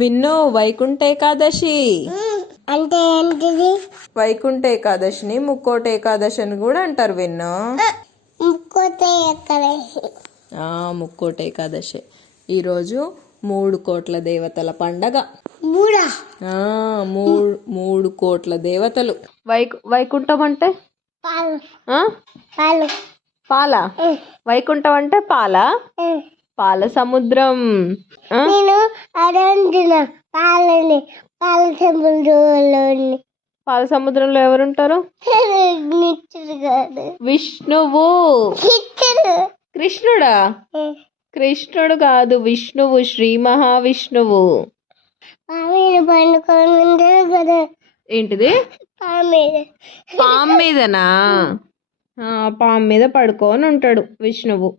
విన్నో వైకుంఠ ఏకాదశి అంటే ఏంటిది? వైకుంఠ ఏకాదశిని ముక్కోట ఏకాదశి అని కూడా అంటారు విన్నో. ముక్కోట ఏకాదశి. ముక్కోట ఏకాదశి ఈరోజు 3 కోట్ల దేవతల పండగ. మూడు కోట్ల దేవతలు. వైకుంఠం అంటే పాల. వైకుంఠం అంటే పాల సముద్రం. నేను పాల సముద్రంలో ఎవరుంటారు? విష్ణువు. కృష్ణుడా? కృష్ణుడు కాదు, విష్ణువు, శ్రీ మహావిష్ణువు. ఏంటిది? పాము మీదనా? పాము మీద పడుకొని ఉంటాడు విష్ణువు.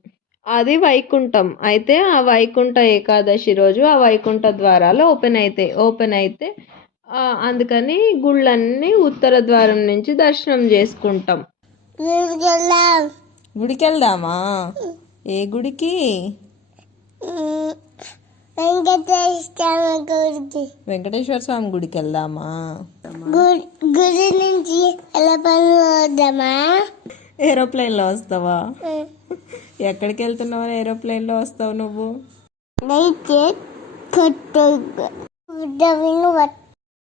అది వైకుంఠం. అయితే ఆ వైకుంఠ ఏకాదశి రోజు ఆ వైకుంఠ ద్వారాలు ఓపెన్ అయితే అందుకని గుళ్ళన్నీ ఉత్తర ద్వారం నుంచి దర్శనం చేసుకుంటాం. గుడికి వెళ్దామా? ఏ గుడికి? వెంకటేశ్వర స్వామి గుడికి వెళ్దామా? గుడి నుంచి ఏరోప్లేన్ లో వస్తావా? ఎక్కడికి వెళ్తున్నావు? ఏరోప్లేన్ లో వస్తావు నువ్వు?